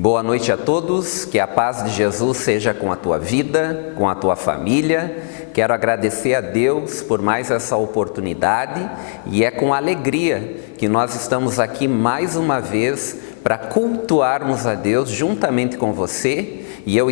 Boa noite a todos, que a paz de Jesus seja com a tua vida, com a tua família. Quero agradecer a Deus por mais essa oportunidade e é com alegria que nós estamos aqui mais uma vez para cultuarmos a Deus juntamente com você e eu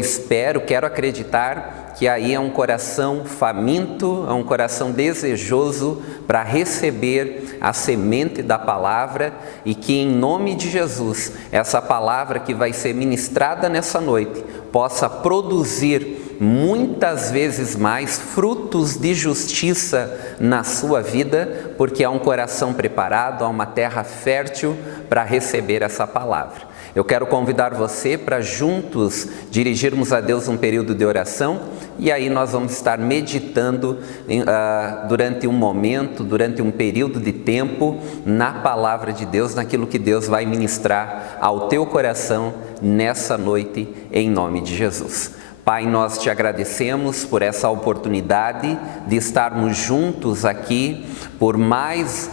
quero acreditar que aí é um coração faminto, é um coração desejoso para receber a semente da palavra e que em nome de Jesus, essa palavra que vai ser ministrada nessa noite, possa produzir muitas vezes mais frutos de justiça na sua vida, porque há um coração preparado, há uma terra fértil para receber essa palavra. Eu quero convidar você para juntos dirigirmos a Deus um período de oração e aí nós vamos estar meditando durante um momento, durante um período de tempo na palavra de Deus, naquilo que Deus vai ministrar ao teu coração nessa noite, em nome de Jesus. Pai, nós te agradecemos por essa oportunidade de estarmos juntos aqui, por mais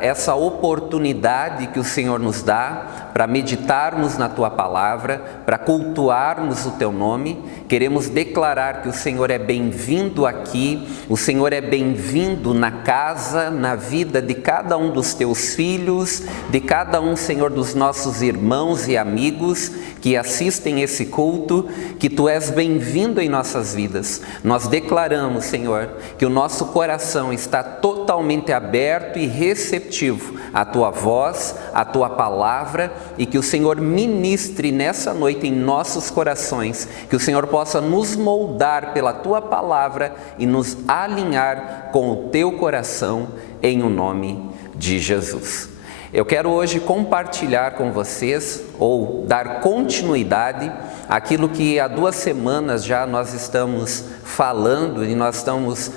essa oportunidade que o Senhor nos dá para meditarmos na Tua Palavra, para cultuarmos o Teu nome. Queremos declarar que o Senhor é bem-vindo aqui, o Senhor é bem-vindo na casa, na vida de cada um dos Teus filhos, de cada um, Senhor, dos nossos irmãos e amigos que assistem esse culto, que Tu és bem-vindo em nossas vidas. Nós declaramos, Senhor, que o nosso coração está totalmente aberto e receptivo à Tua voz, à Tua palavra e que o Senhor ministre nessa noite em nossos corações, que o Senhor possa nos moldar pela Tua palavra e nos alinhar com o Teu coração em o nome de Jesus. Eu quero hoje compartilhar com vocês ou dar continuidade àquilo que há 2 semanas já nós estamos falando e nós estamos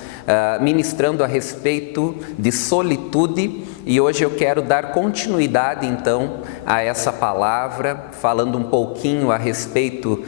ministrando a respeito de solitude e hoje eu quero dar continuidade então a essa palavra, falando um pouquinho a respeito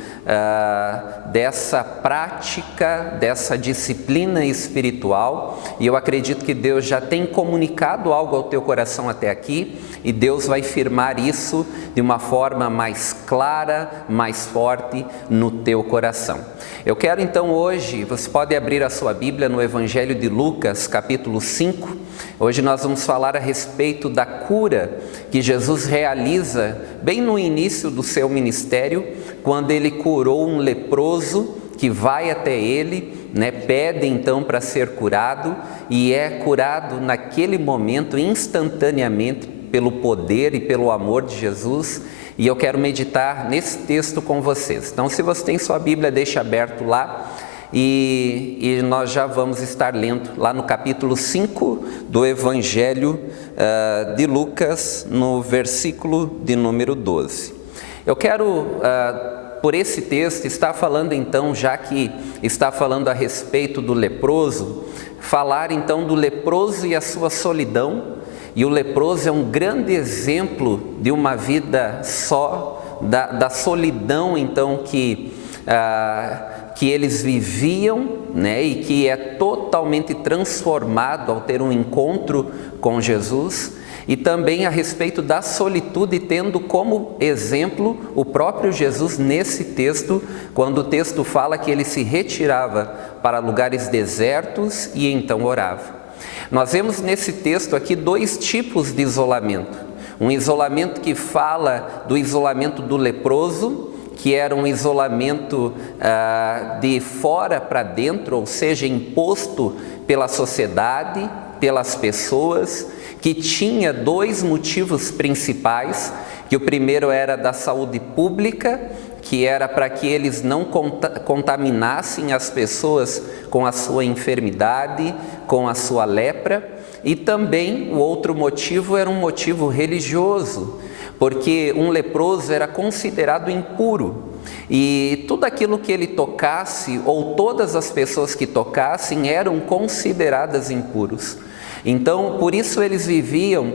dessa prática, dessa disciplina espiritual e eu acredito que Deus já tem comunicado algo ao teu coração até aqui e Deus vai firmar isso de uma forma mais clara, mais forte no teu coração. Eu quero então hoje, você pode abrir a sua Bíblia no Evangelho de Lucas, capítulo 5. Hoje nós vamos falar a respeito da cura que Jesus realiza bem no início do seu ministério, quando ele curou um leproso que vai até ele, pede então para ser curado e é curado naquele momento, instantaneamente, pelo poder e pelo amor de Jesus. E eu quero meditar nesse texto com vocês. Então, se você tem sua Bíblia, deixa aberto lá. E nós já vamos estar lendo lá no capítulo 5 do Evangelho de Lucas, no versículo de número 12. Eu quero, por esse texto, estar falando então, já que está falando a respeito do leproso, falar então do leproso e a sua solidão. E o leproso é um grande exemplo de uma vida só, da solidão então que eles viviam, e que é totalmente transformado ao ter um encontro com Jesus, e também a respeito da solitude, tendo como exemplo o próprio Jesus nesse texto, quando o texto fala que ele se retirava para lugares desertos e então orava. Nós vemos nesse texto aqui 2 tipos de isolamento. Um isolamento que fala do isolamento do leproso, que era um isolamento de fora para dentro, ou seja, imposto pela sociedade, pelas pessoas, que tinha 2 motivos principais, que o primeiro era da saúde pública, que era para que eles não contaminassem as pessoas com a sua enfermidade, com a sua lepra, e também o outro motivo era um motivo religioso, porque um leproso era considerado impuro e tudo aquilo que ele tocasse, ou todas as pessoas que tocassem, eram consideradas impuros. Então, por isso eles viviam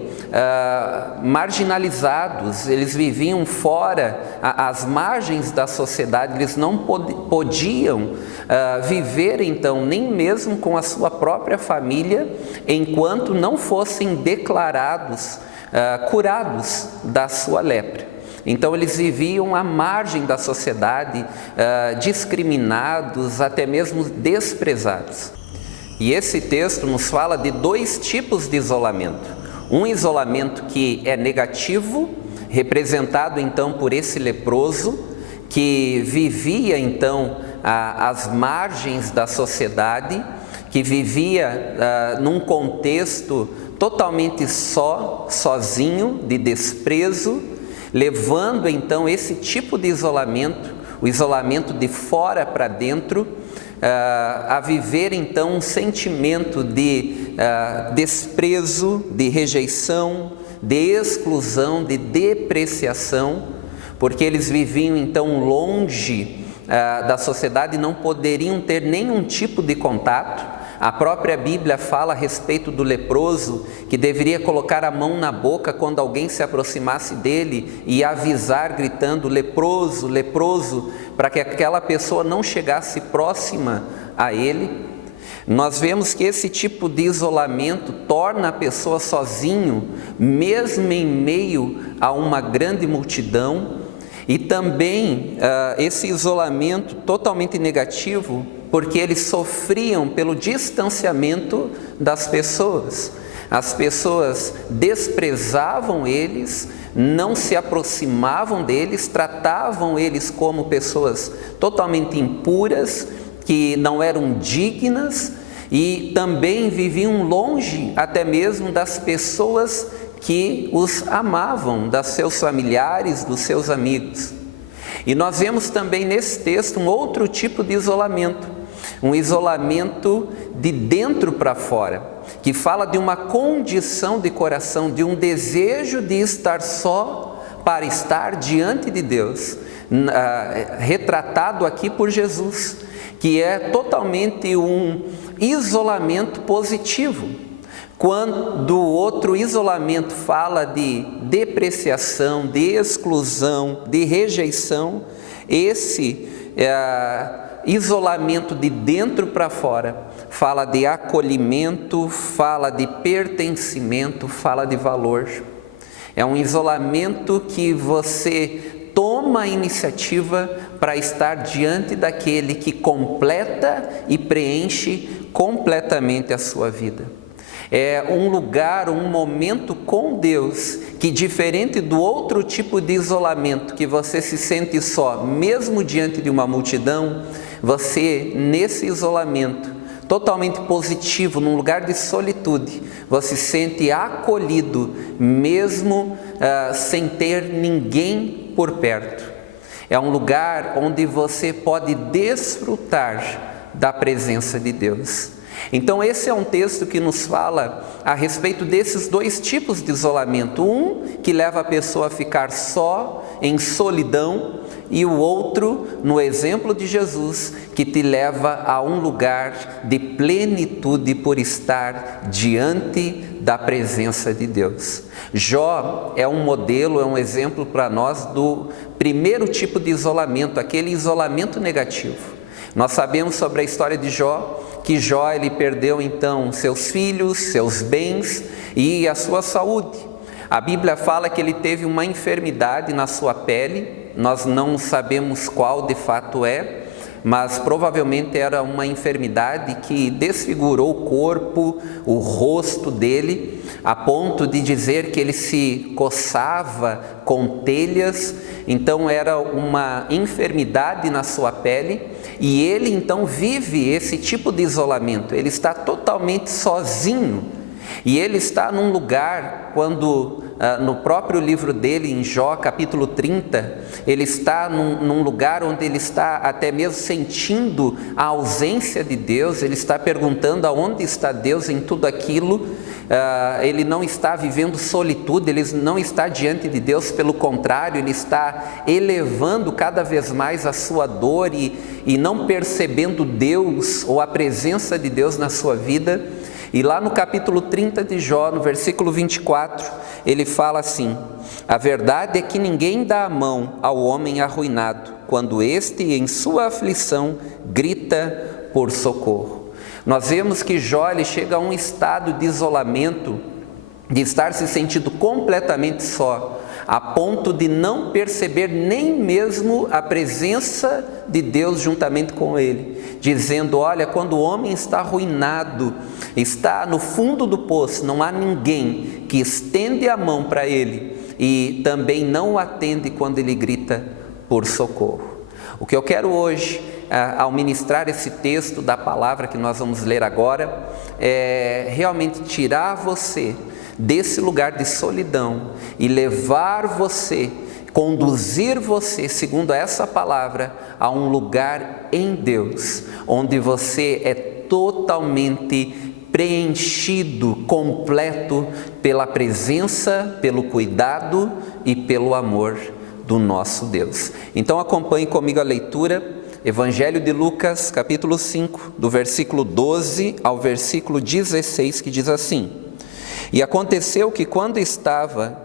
marginalizados, eles viviam fora, às margens da sociedade, eles não podiam viver então, nem mesmo com a sua própria família, enquanto não fossem declarados curados da sua lepra. Então eles viviam à margem da sociedade, discriminados, até mesmo desprezados. E esse texto nos fala de dois tipos de isolamento. Um isolamento que é negativo, representado então por esse leproso, que vivia então às margens da sociedade, que vivia num contexto totalmente sozinho, de desprezo, levando então esse tipo de isolamento, o isolamento de fora para dentro, a viver então um sentimento de desprezo, de rejeição, de exclusão, de depreciação, porque eles viviam então longe da sociedade e não poderiam ter nenhum tipo de contato. A própria Bíblia fala a respeito do leproso, que deveria colocar a mão na boca quando alguém se aproximasse dele e avisar gritando leproso, leproso, para que aquela pessoa não chegasse próxima a ele. Nós vemos que esse tipo de isolamento torna a pessoa sozinho, mesmo em meio a uma grande multidão, e também esse isolamento totalmente negativo, porque eles sofriam pelo distanciamento das pessoas. As pessoas desprezavam eles, não se aproximavam deles, tratavam eles como pessoas totalmente impuras, que não eram dignas, e também viviam longe até mesmo das pessoas que os amavam, dos seus familiares, dos seus amigos. E nós vemos também nesse texto um outro tipo de isolamento, um isolamento de dentro para fora, que fala de uma condição de coração, de um desejo de estar só para estar diante de Deus, retratado aqui por Jesus, que é totalmente um isolamento positivo. Quando o outro isolamento fala de depreciação, de exclusão, de rejeição, esse isolamento de dentro para fora fala de acolhimento, fala de pertencimento, fala de valor. É um isolamento que você toma a iniciativa para estar diante daquele que completa e preenche completamente a sua vida. É um lugar, um momento com Deus, que diferente do outro tipo de isolamento, que você se sente só, mesmo diante de uma multidão, você nesse isolamento, totalmente positivo, num lugar de solitude, você se sente acolhido, mesmo sem ter ninguém por perto. É um lugar onde você pode desfrutar da presença de Deus. Então esse é um texto que nos fala a respeito desses dois tipos de isolamento, um que leva a pessoa a ficar só, em solidão, e o outro, no exemplo de Jesus, que te leva a um lugar de plenitude por estar diante da presença de Deus. Jó é um modelo, é um exemplo para nós do primeiro tipo de isolamento, aquele isolamento negativo. Nós sabemos sobre a história de Jó, que Jó ele perdeu então seus filhos, seus bens e a sua saúde. A Bíblia fala que ele teve uma enfermidade na sua pele, nós não sabemos qual de fato é, mas provavelmente era uma enfermidade que desfigurou o corpo, o rosto dele, a ponto de dizer que ele se coçava com telhas. Então era uma enfermidade na sua pele, e ele então vive esse tipo de isolamento, ele está totalmente sozinho, e ele está num lugar, quando no próprio livro dele, em Jó, capítulo 30, ele está num lugar onde ele está até mesmo sentindo a ausência de Deus, ele está perguntando aonde está Deus em tudo aquilo. Ele não está vivendo solitude, ele não está diante de Deus, pelo contrário, ele está elevando cada vez mais a sua dor e não percebendo Deus ou a presença de Deus na sua vida. E lá no capítulo 30 de Jó, no versículo 24, ele fala assim: a verdade é que ninguém dá a mão ao homem arruinado, quando este em sua aflição grita por socorro. Nós vemos que Jó ele chega a um estado de isolamento de estar se sentindo completamente só, a ponto de não perceber nem mesmo a presença de Deus juntamente com ele, dizendo: olha, quando o homem está arruinado, está no fundo do poço, não há ninguém que estende a mão para ele e também não o atende quando ele grita por socorro. O que eu quero hoje, ao ministrar esse texto da palavra que nós vamos ler agora, é realmente tirar você desse lugar de solidão e levar você, conduzir você, segundo essa palavra, a um lugar em Deus, onde você é totalmente preenchido, completo pela presença, pelo cuidado e pelo amor do nosso Deus. Então acompanhe comigo a leitura, Evangelho de Lucas, capítulo 5, do versículo 12 ao versículo 16, que diz assim: E aconteceu que quando estava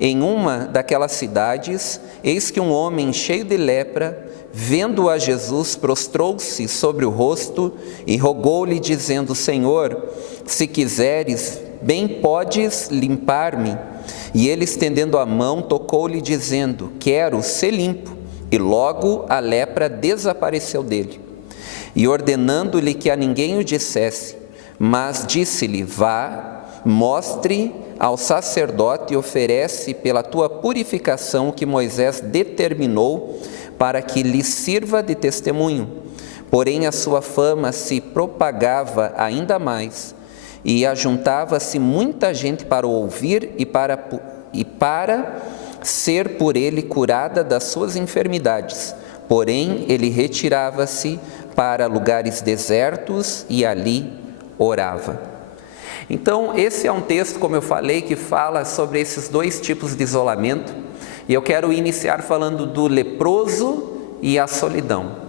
em uma daquelas cidades, eis que um homem cheio de lepra, vendo a Jesus, prostrou-se sobre o rosto e rogou-lhe, dizendo: Senhor, se quiseres, bem podes limpar-me. E ele, estendendo a mão, tocou-lhe, dizendo: Quero ser limpo. E logo a lepra desapareceu dele. E ordenando-lhe que a ninguém o dissesse, mas disse-lhe: Vá, mostre ao sacerdote e oferece pela tua purificação o que Moisés determinou, para que lhe sirva de testemunho. Porém a sua fama se propagava ainda mais, e ajuntava-se muita gente para o ouvir e para ser por ele curada das suas enfermidades. Porém ele retirava-se para lugares desertos e ali orava. Então esse é um texto, como eu falei, que fala sobre esses dois tipos de isolamento, e eu quero iniciar falando do leproso e a solidão.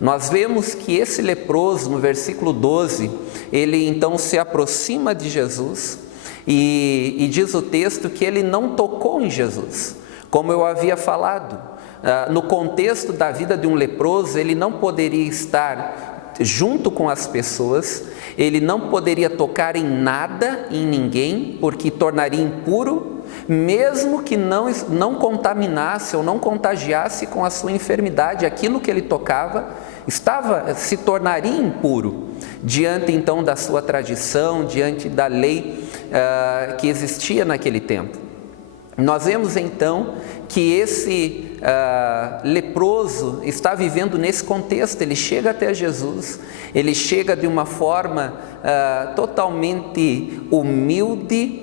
Nós vemos que esse leproso, no versículo 12, ele então se aproxima de Jesus e diz o texto que ele não tocou em Jesus. Como eu havia falado, no contexto da vida de um leproso, ele não poderia estar junto com as pessoas, ele não poderia tocar em nada, em ninguém, porque tornaria impuro, mesmo que não contaminasse ou não contagiasse com a sua enfermidade, aquilo que ele tocava se tornaria impuro, diante então da sua tradição, diante da lei que existia naquele tempo. Nós vemos então que esse leproso está vivendo nesse contexto. Ele chega até Jesus, ele chega de uma forma totalmente humilde.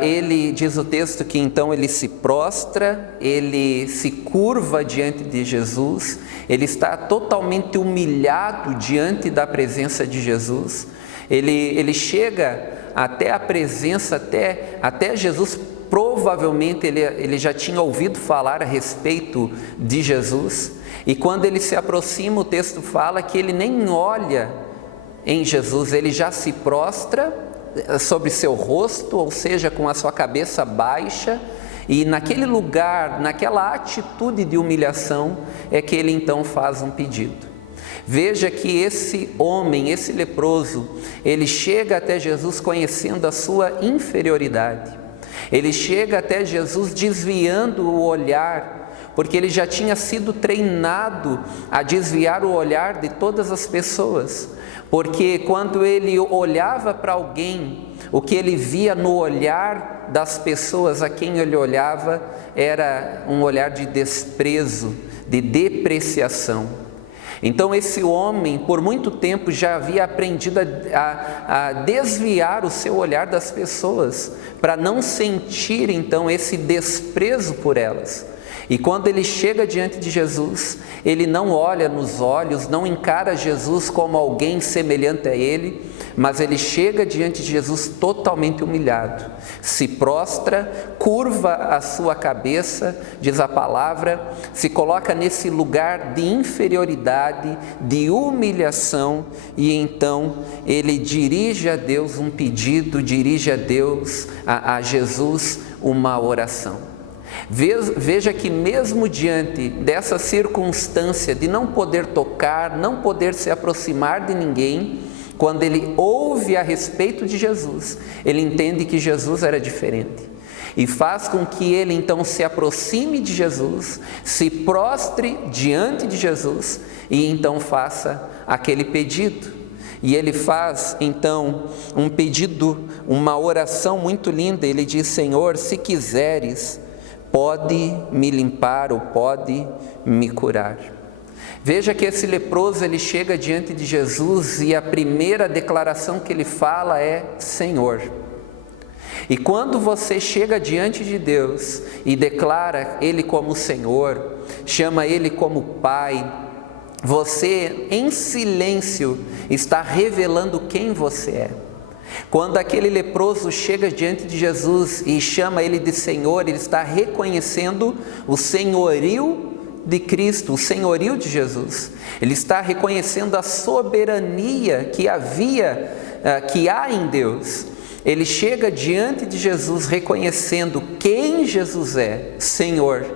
Ele diz o texto que então ele se prostra, ele se curva diante de Jesus, ele está totalmente humilhado diante da presença de Jesus. Ele chega até a presença, até Jesus. Provavelmente ele já tinha ouvido falar a respeito de Jesus, e quando ele se aproxima, o texto fala que ele nem olha em Jesus, ele já se prostra sobre seu rosto, ou seja, com a sua cabeça baixa, e naquele lugar, naquela atitude de humilhação, é que ele então faz um pedido. Veja que esse homem, esse leproso, ele chega até Jesus conhecendo a sua inferioridade. Ele chega até Jesus desviando o olhar, porque ele já tinha sido treinado a desviar o olhar de todas as pessoas, porque quando ele olhava para alguém, o que ele via no olhar das pessoas a quem ele olhava era um olhar de desprezo, de depreciação. Então esse homem, por muito tempo, já havia aprendido a desviar o seu olhar das pessoas, para não sentir então esse desprezo por elas. E quando ele chega diante de Jesus, ele não olha nos olhos, não encara Jesus como alguém semelhante a ele, mas ele chega diante de Jesus totalmente humilhado, se prostra, curva a sua cabeça, diz a palavra, se coloca nesse lugar de inferioridade, de humilhação, e então ele dirige a Deus um pedido, dirige a Deus, a Jesus, uma oração. Veja que mesmo diante dessa circunstância de não poder tocar, não poder se aproximar de ninguém, quando ele ouve a respeito de Jesus, ele entende que Jesus era diferente. E faz com que ele então se aproxime de Jesus, se prostre diante de Jesus e então faça aquele pedido. E ele faz então um pedido, uma oração muito linda. Ele diz: Senhor, se quiseres, pode me limpar ou pode me curar. Veja que esse leproso, ele chega diante de Jesus e a primeira declaração que ele fala é Senhor. E quando você chega diante de Deus e declara Ele como Senhor, chama Ele como Pai, você em silêncio está revelando quem você é. Quando aquele leproso chega diante de Jesus e chama Ele de Senhor, ele está reconhecendo o senhorio de Cristo, o senhorio de Jesus. Ele está reconhecendo a soberania que há em Deus. Ele chega diante de Jesus reconhecendo quem Jesus é, Senhor,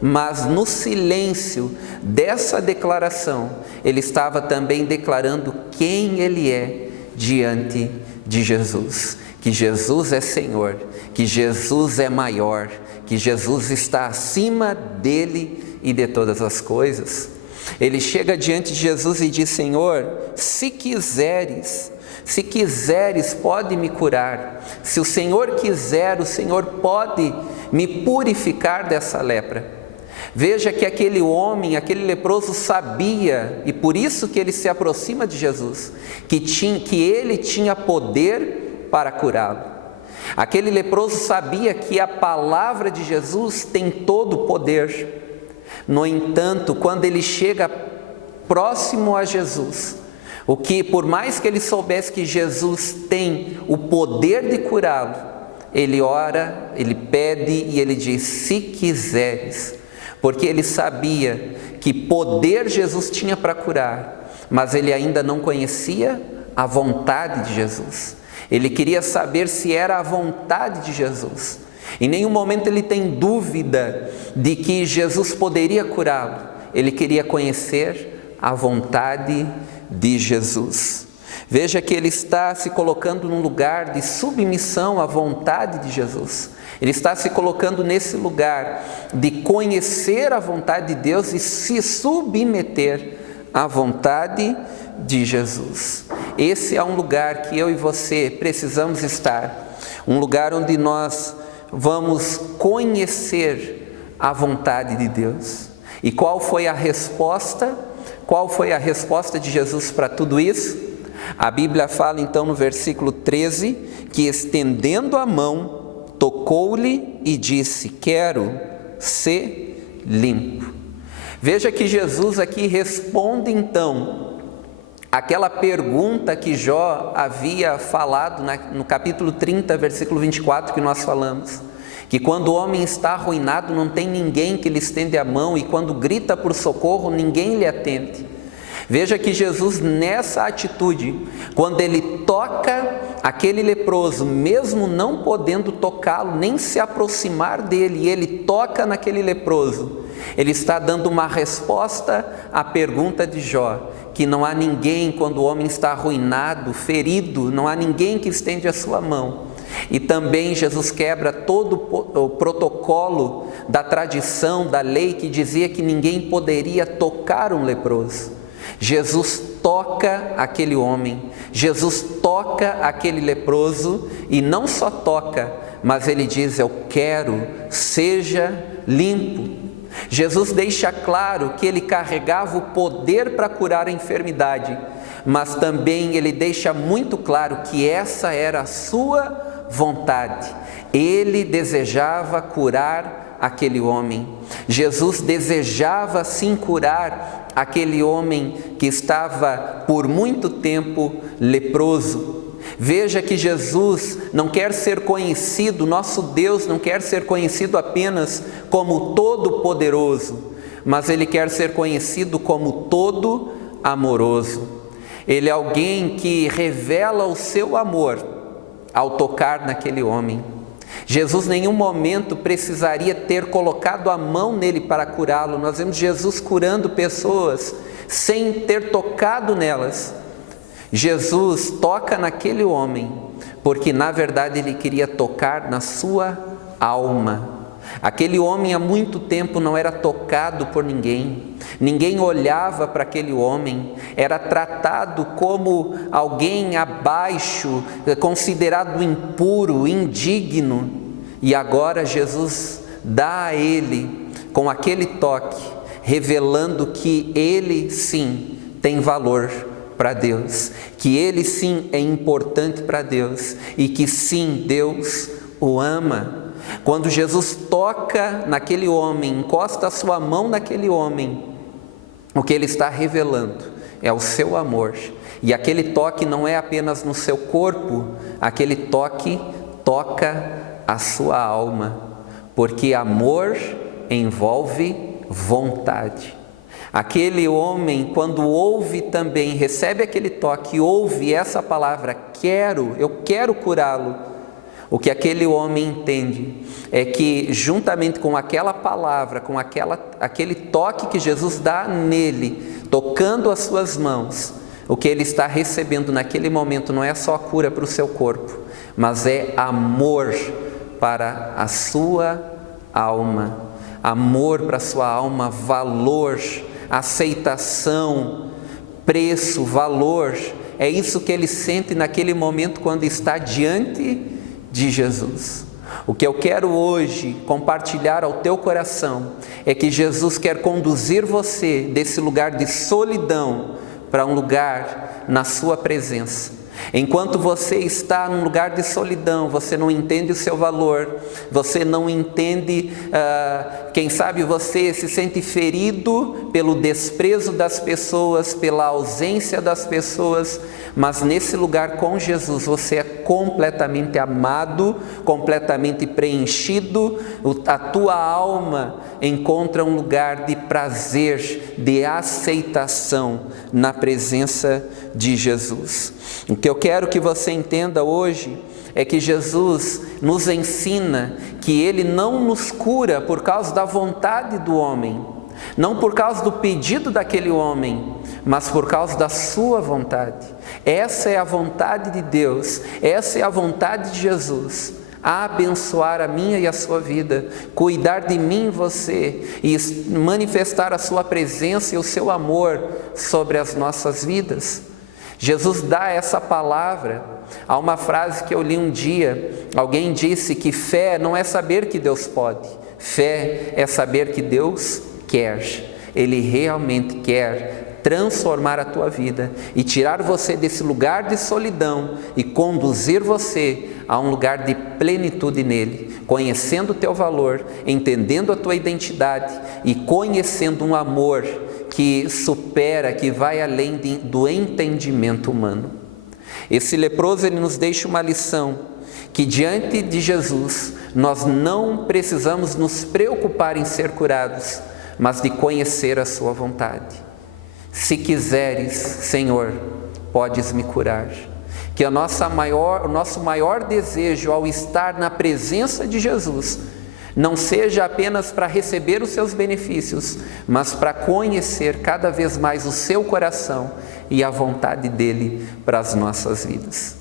mas no silêncio dessa declaração, ele estava também declarando quem ele é diante de Jesus. Que Jesus é Senhor, que Jesus é maior, que Jesus está acima dele e de todas as coisas. Ele chega diante de Jesus e diz: Senhor, se quiseres, pode me curar. Se o Senhor quiser, o Senhor pode me purificar dessa lepra. Veja que aquele homem, aquele leproso sabia, e por isso que ele se aproxima de Jesus, que ele tinha poder para curá-lo. Aquele leproso sabia que a palavra de Jesus tem todo o poder. No entanto, quando ele chega próximo a Jesus, o que, por mais que ele soubesse que Jesus tem o poder de curá-lo, ele ora, ele pede e ele diz: se quiseres, porque ele sabia que poder Jesus tinha para curar, mas ele ainda não conhecia a vontade de Jesus. Ele queria saber se era a vontade de Jesus. Em nenhum momento ele tem dúvida de que Jesus poderia curá-lo. Ele queria conhecer a vontade de Jesus. Veja que ele está se colocando num lugar de submissão à vontade de Jesus. Ele está se colocando nesse lugar de conhecer a vontade de Deus e se submeter à vontade de Jesus. Esse é um lugar que eu e você precisamos estar. Um lugar onde nós vamos conhecer a vontade de Deus. E qual foi a resposta? Qual foi a resposta de Jesus para tudo isso? A Bíblia fala então no versículo 13, que estendendo a mão, tocou-lhe e disse: quero ser limpo. Veja que Jesus aqui responde então aquela pergunta que Jó havia falado no capítulo 30, versículo 24, que nós falamos, que quando o homem está arruinado não tem ninguém que lhe estende a mão, e quando grita por socorro ninguém lhe atende. Veja que Jesus, nessa atitude, quando ele toca aquele leproso, mesmo não podendo tocá-lo, nem se aproximar dele, e ele toca naquele leproso, ele está dando uma resposta à pergunta de Jó, que não há ninguém, quando o homem está arruinado, ferido, não há ninguém que estende a sua mão. E também Jesus quebra todo o protocolo da tradição, da lei, que dizia que ninguém poderia tocar um leproso. Jesus toca aquele homem, Jesus toca aquele leproso, e não só toca, mas ele diz: eu quero, seja limpo. Jesus deixa claro que ele carregava o poder para curar a enfermidade, mas também ele deixa muito claro que essa era a sua vontade. Ele desejava curar aquele homem. Jesus desejava sim curar aquele homem que estava por muito tempo leproso. Veja que Jesus não quer ser conhecido, nosso Deus não quer ser conhecido apenas como todo-poderoso, mas Ele quer ser conhecido como todo-amoroso. Ele é alguém que revela o seu amor ao tocar naquele homem. Jesus em nenhum momento precisaria ter colocado a mão nele para curá-lo. Nós vemos Jesus curando pessoas sem ter tocado nelas. Jesus toca naquele homem, porque na verdade ele queria tocar na sua alma. Aquele homem há muito tempo não era tocado por ninguém, ninguém olhava para aquele homem, era tratado como alguém abaixo, considerado impuro, indigno. E agora Jesus dá a ele, com aquele toque, revelando que ele sim tem valor para Deus, que ele sim é importante para Deus e que sim Deus o ama. Quando Jesus toca naquele homem, encosta a sua mão naquele homem, o que ele está revelando é o seu amor. E aquele toque não é apenas no seu corpo, aquele toque toca a sua alma, porque amor envolve vontade. Aquele homem, quando ouve também, recebe aquele toque, ouve essa palavra, eu quero curá-lo. O que aquele homem entende é que, juntamente com aquela palavra, com aquele toque que Jesus dá nele, tocando as suas mãos, o que ele está recebendo naquele momento não é só a cura para o seu corpo, mas é amor para a sua alma. Amor para a sua alma, valor, aceitação, preço, valor. É isso que ele sente naquele momento quando está diante de Jesus. O que eu quero hoje compartilhar ao teu coração é que Jesus quer conduzir você desse lugar de solidão para um lugar na sua presença. Enquanto você está num lugar de solidão, você não entende o seu valor, você não entende, quem sabe você se sente ferido pelo desprezo das pessoas, pela ausência das pessoas, mas nesse lugar com Jesus você é completamente amado, completamente preenchido, a tua alma encontra um lugar de prazer, de aceitação na presença de Jesus. O que eu quero que você entenda hoje é que Jesus nos ensina que Ele não nos cura por causa da vontade do homem, não por causa do pedido daquele homem, mas por causa da sua vontade. Essa é a vontade de Deus, essa é a vontade de Jesus, a abençoar a minha e a sua vida, cuidar de mim e você e manifestar a sua presença e o seu amor sobre as nossas vidas. Jesus dá essa palavra. Há uma frase que eu li um dia, alguém disse que fé não é saber que Deus pode, fé é saber que Deus quer. Ele realmente quer transformar a tua vida e tirar você desse lugar de solidão e conduzir você a um lugar de plenitude nele, conhecendo o teu valor, entendendo a tua identidade e conhecendo um amor que supera, que vai além do entendimento humano. Esse leproso, ele nos deixa uma lição, que diante de Jesus, nós não precisamos nos preocupar em ser curados, mas de conhecer a sua vontade. Se quiseres, Senhor, podes me curar. Que o nosso maior desejo ao estar na presença de Jesus não seja apenas para receber os seus benefícios, mas para conhecer cada vez mais o seu coração e a vontade dele para as nossas vidas.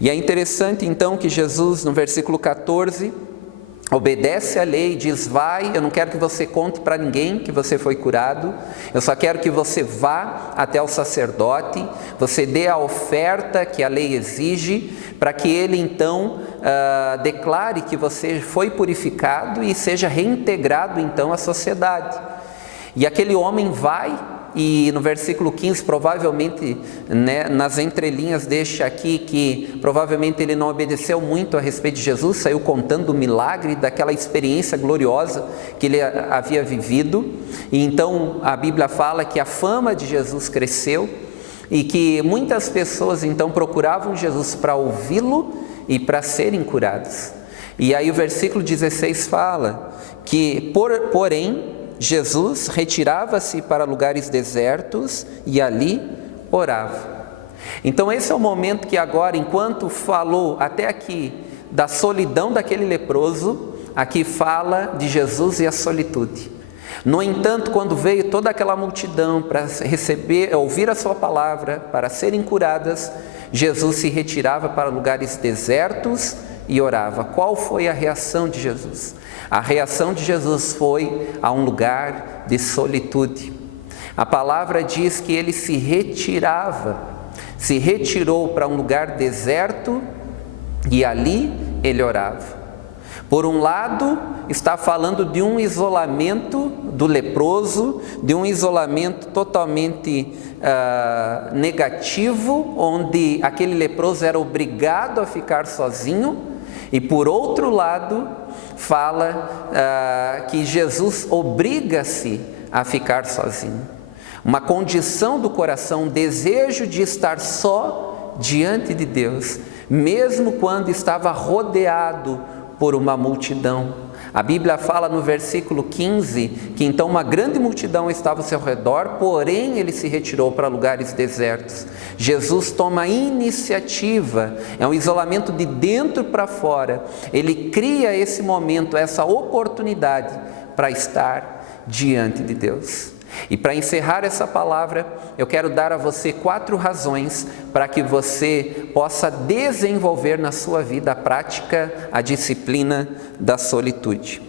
E é interessante então que Jesus, no versículo 14, obedece à lei, diz: vai, eu não quero que você conte para ninguém que você foi curado, eu só quero que você vá até o sacerdote, você dê a oferta que a lei exige, para que ele então declare que você foi purificado e seja reintegrado então à sociedade. E aquele homem vai, e no versículo 15, provavelmente, nas entrelinhas deixa aqui que provavelmente ele não obedeceu muito a respeito de Jesus, saiu contando o milagre daquela experiência gloriosa que ele havia vivido, e então a Bíblia fala que a fama de Jesus cresceu e que muitas pessoas então procuravam Jesus para ouvi-lo e para serem curados. E aí o versículo 16 fala que, porém, Jesus retirava-se para lugares desertos e ali orava. Então esse é o momento que agora, enquanto falou até aqui da solidão daquele leproso, aqui fala de Jesus e a solitude. No entanto, quando veio toda aquela multidão para ouvir a sua palavra, para serem curadas, Jesus se retirava para lugares desertos e orava. Qual foi a reação de Jesus? A reação de Jesus foi a um lugar de solitude. A palavra diz que ele se retirou para um lugar deserto e ali ele orava. Por um lado, está falando de um isolamento do leproso, de um isolamento totalmente negativo, onde aquele leproso era obrigado a ficar sozinho. E por outro lado, fala que Jesus obriga-se a ficar sozinho. Uma condição do coração, um desejo de estar só diante de Deus, mesmo quando estava rodeado por uma multidão. A Bíblia fala no versículo 15 que então uma grande multidão estava ao seu redor, porém ele se retirou para lugares desertos. Jesus toma iniciativa, é um isolamento de dentro para fora. Ele cria esse momento, essa oportunidade para estar diante de Deus. E para encerrar essa palavra, eu quero dar a você 4 razões para que você possa desenvolver na sua vida a prática, a disciplina da solitude.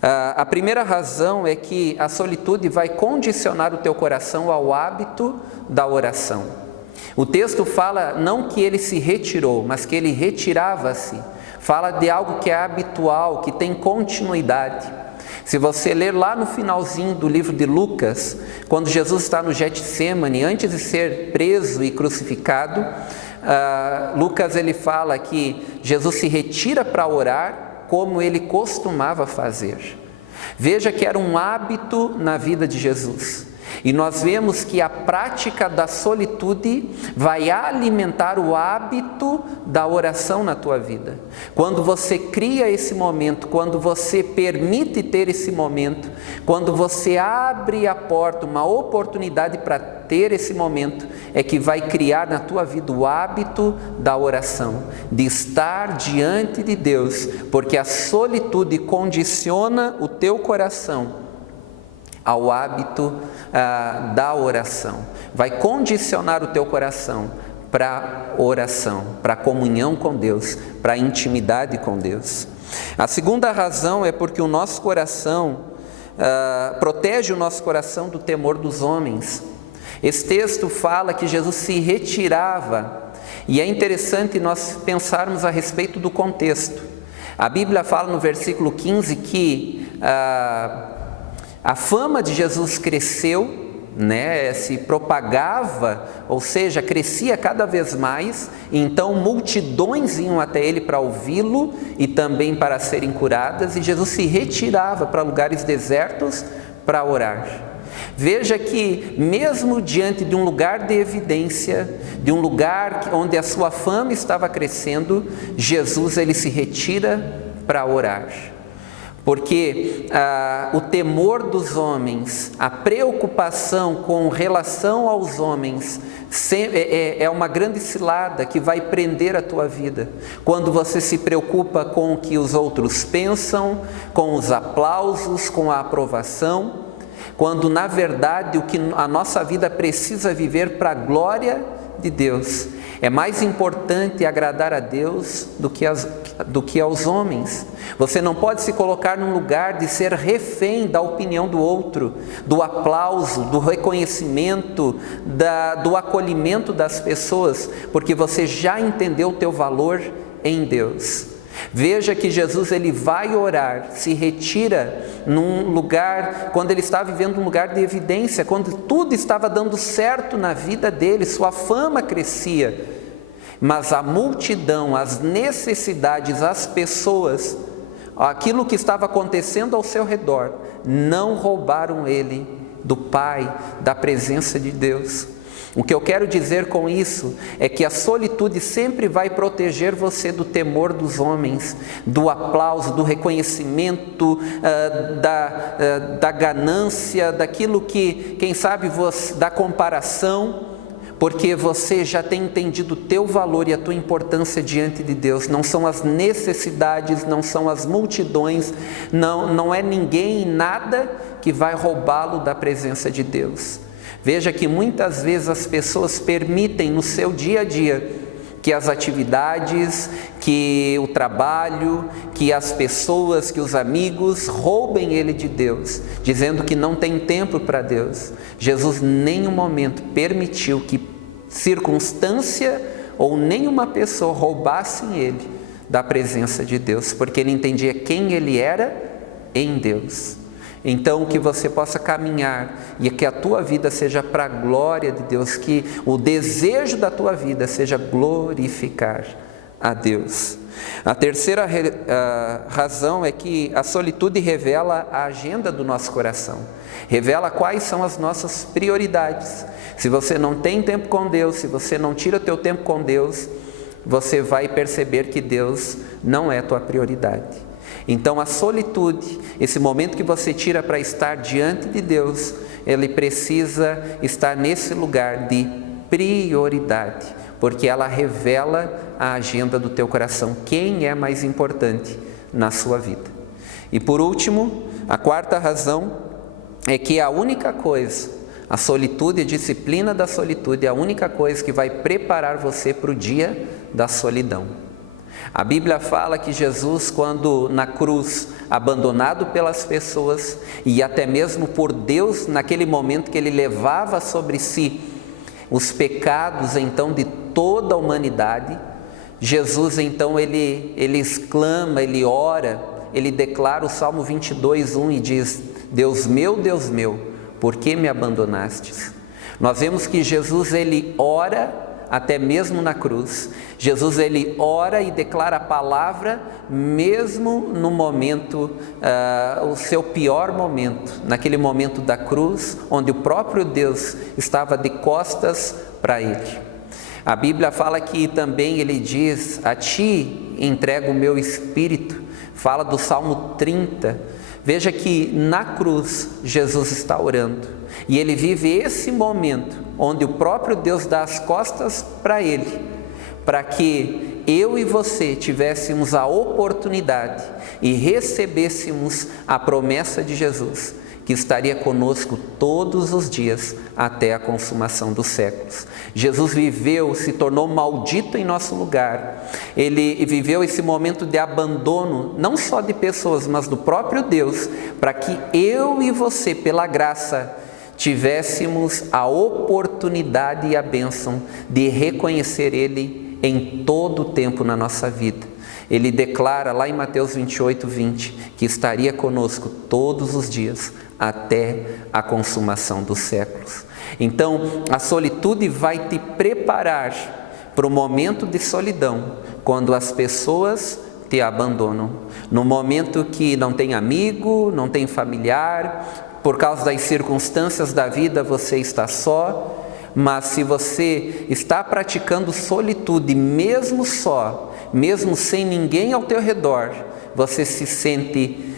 A primeira razão é que a solitude vai condicionar o teu coração ao hábito da oração. O texto fala não que ele se retirou, mas que ele retirava-se. Fala de algo que é habitual, que tem continuidade. Se você ler lá no finalzinho do livro de Lucas, quando Jesus está no Getsemane, antes de ser preso e crucificado, Lucas ele fala que Jesus se retira para orar como ele costumava fazer. Veja que era um hábito na vida de Jesus. E nós vemos que a prática da solitude vai alimentar o hábito da oração na tua vida. Quando você cria esse momento, quando você permite ter esse momento, quando você abre a porta, uma oportunidade para ter esse momento, é que vai criar na tua vida o hábito da oração, de estar diante de Deus, porque a solitude condiciona o teu coração ao hábito da oração, vai condicionar o teu coração para oração, para comunhão com Deus, para intimidade com Deus. A segunda razão é porque o nosso coração protege o nosso coração do temor dos homens. Esse texto fala que Jesus se retirava, e é interessante nós pensarmos a respeito do contexto. A Bíblia fala no versículo 15 que a fama de Jesus cresceu, se propagava, ou seja, crescia cada vez mais, e então multidões iam até ele para ouvi-lo e também para serem curadas, e Jesus se retirava para lugares desertos para orar. Veja que mesmo diante de um lugar de evidência, de um lugar onde a sua fama estava crescendo, Jesus ele se retira para orar. Porque o temor dos homens, a preocupação com relação aos homens, é uma grande cilada que vai prender a tua vida. Quando você se preocupa com o que os outros pensam, com os aplausos, com a aprovação, quando na verdade o que a nossa vida precisa viver para a glória de Deus. É mais importante agradar a Deus do que aos homens. Você não pode se colocar num lugar de ser refém da opinião do outro, do aplauso, do reconhecimento, do acolhimento das pessoas, porque você já entendeu o teu valor em Deus. Veja que Jesus ele vai orar, se retira num lugar, quando ele está vivendo um lugar de evidência, quando tudo estava dando certo na vida dele, sua fama crescia, mas a multidão, as necessidades, as pessoas, aquilo que estava acontecendo ao seu redor, não roubaram ele do Pai, da presença de Deus. O que eu quero dizer com isso é que a solitude sempre vai proteger você do temor dos homens, do aplauso, do reconhecimento, da ganância, daquilo que, quem sabe, da comparação, porque você já tem entendido o teu valor e a tua importância diante de Deus. Não são as necessidades, não são as multidões, não é ninguém e nada que vai roubá-lo da presença de Deus. Veja que muitas vezes as pessoas permitem no seu dia a dia que as atividades, que o trabalho, que as pessoas, que os amigos roubem ele de Deus, dizendo que não tem tempo para Deus. Jesus em nenhum momento permitiu que circunstância ou nenhuma pessoa roubassem ele da presença de Deus, porque ele entendia quem ele era em Deus. Então, que você possa caminhar e que a tua vida seja para a glória de Deus, que o desejo da tua vida seja glorificar a Deus. A terceira razão é que a solitude revela a agenda do nosso coração, revela quais são as nossas prioridades. Se você não tem tempo com Deus, se você não tira o teu tempo com Deus, você vai perceber que Deus não é a tua prioridade. Então a solitude, esse momento que você tira para estar diante de Deus, ele precisa estar nesse lugar de prioridade, porque ela revela a agenda do teu coração, quem é mais importante na sua vida. E por último, a quarta razão é que a única coisa, a solitude, a disciplina da solitude, é a única coisa que vai preparar você para o dia da solidão. A Bíblia fala que Jesus, quando na cruz, abandonado pelas pessoas e até mesmo por Deus, naquele momento que ele levava sobre si os pecados então de toda a humanidade, Jesus então ele exclama, ele ora, ele declara o Salmo 22:1 e diz: Deus meu, por que me abandonastes? Nós vemos que Jesus ele ora até mesmo na cruz. Jesus ele ora e declara a palavra mesmo no momento, o seu pior momento, naquele momento da cruz, onde o próprio Deus estava de costas para ele. A Bíblia fala que também ele diz: a ti entrego o meu espírito. Fala do Salmo 30. Veja que na cruz Jesus está orando e ele vive esse momento onde o próprio Deus dá as costas para ele, para que eu e você tivéssemos a oportunidade e recebêssemos a promessa de Jesus, que estaria conosco todos os dias até a consumação dos séculos. Jesus viveu, se tornou maldito em nosso lugar. Ele viveu esse momento de abandono, não só de pessoas, mas do próprio Deus, para que eu e você, pela graça, tivéssemos a oportunidade e a bênção de reconhecer Ele em todo o tempo na nossa vida. Ele declara lá em Mateus 28:20 que estaria conosco todos os dias até a consumação dos séculos. Então, a solitude vai te preparar para o momento de solidão, quando as pessoas te abandonam, no momento que não tem amigo, não tem familiar, por causa das circunstâncias da vida você está só. Mas se você está praticando solitude, mesmo só, mesmo sem ninguém ao teu redor, você se sente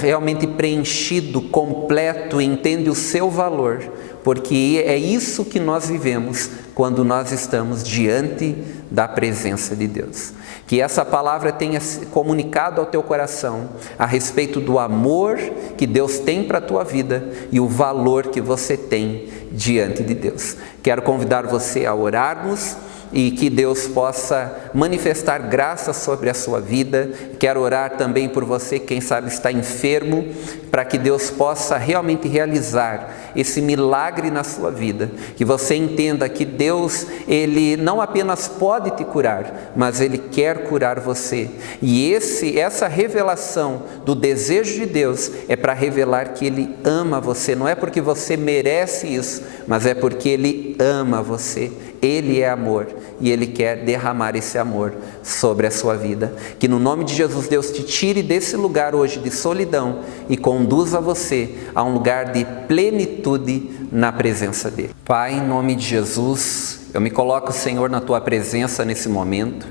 realmente preenchido, completo, entende o seu valor, porque é isso que nós vivemos quando nós estamos diante da presença de Deus. Que essa palavra tenha comunicado ao teu coração a respeito do amor que Deus tem para a tua vida e o valor que você tem diante de Deus. Quero convidar você a orarmos e que Deus possa manifestar graça sobre a sua vida. Quero orar também por você, quem sabe está enfermo, para que Deus possa realmente realizar esse milagre na sua vida, que você entenda que Deus, Ele não apenas pode te curar, mas Ele quer curar você, e essa revelação do desejo de Deus é para revelar que Ele ama você, não é porque você merece isso, mas é porque Ele ama você. Ele é amor e Ele quer derramar esse amor sobre a sua vida. Que no nome de Jesus, Deus te tire desse lugar hoje de solidão e conduza você a um lugar de plenitude na presença dEle. Pai, em nome de Jesus, eu me coloco, Senhor, na Tua presença nesse momento,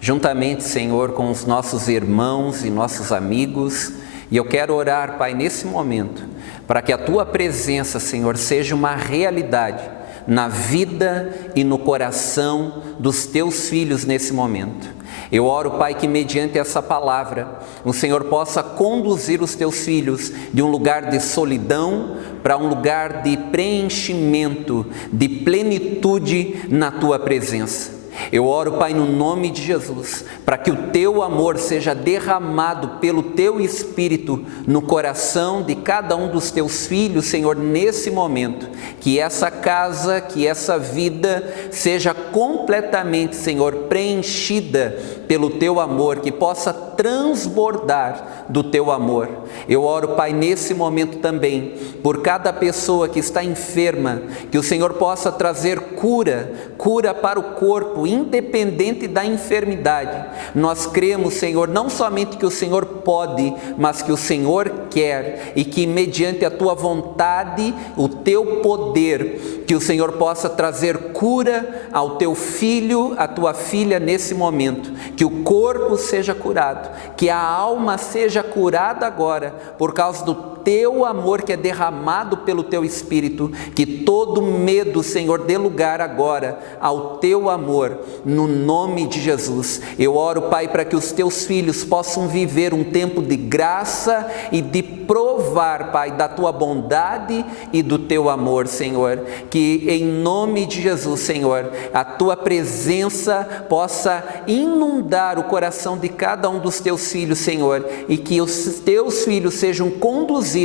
juntamente, Senhor, com os nossos irmãos e nossos amigos, e eu quero orar, Pai, nesse momento, para que a Tua presença, Senhor, seja uma realidade na vida e no coração dos teus filhos nesse momento. Eu oro, Pai, que mediante essa palavra, o Senhor possa conduzir os teus filhos de um lugar de solidão para um lugar de preenchimento, de plenitude na tua presença. Eu oro, Pai, no nome de Jesus, para que o teu amor seja derramado pelo teu Espírito no coração de cada um dos teus filhos, Senhor, nesse momento. Que essa casa, que essa vida seja completamente, Senhor, preenchida pelo teu amor, que possa transbordar do teu amor. Eu oro, Pai, nesse momento também, por cada pessoa que está enferma, que o Senhor possa trazer cura para o corpo, independente da enfermidade. Nós cremos, Senhor, não somente que o Senhor pode, mas que o Senhor quer, e que mediante a tua vontade, o teu poder, que o Senhor possa trazer cura ao teu filho, à tua filha nesse momento, que o corpo seja curado, que a alma seja curada agora, por causa do teu amor que é derramado pelo teu Espírito, que todo medo, Senhor, dê lugar agora ao teu amor, no nome de Jesus. Eu oro, Pai, para que os teus filhos possam viver um tempo de graça e de provar, Pai, da tua bondade e do teu amor, Senhor, que em nome de Jesus, Senhor, a tua presença possa inundar o coração de cada um dos teus filhos, Senhor, e que os teus filhos sejam conduzidos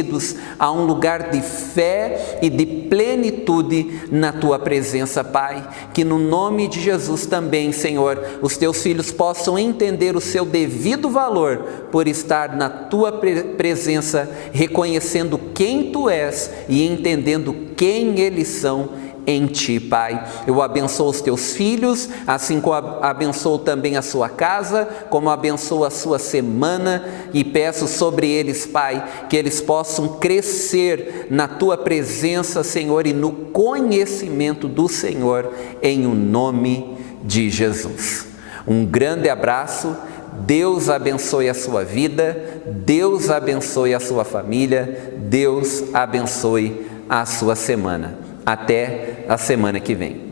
a um lugar de fé e de plenitude na tua presença, Pai. Que no nome de Jesus também, Senhor, os teus filhos possam entender o seu devido valor por estar na tua presença, reconhecendo quem tu és e entendendo quem eles são em ti, Pai. Eu abençoo os teus filhos, assim como abençoo também a sua casa, como abençoo a sua semana, e peço sobre eles, Pai, que eles possam crescer na tua presença, Senhor, e no conhecimento do Senhor, em o nome de Jesus. Um grande abraço. Deus abençoe a sua vida, Deus abençoe a sua família, Deus abençoe a sua semana. Até a semana que vem.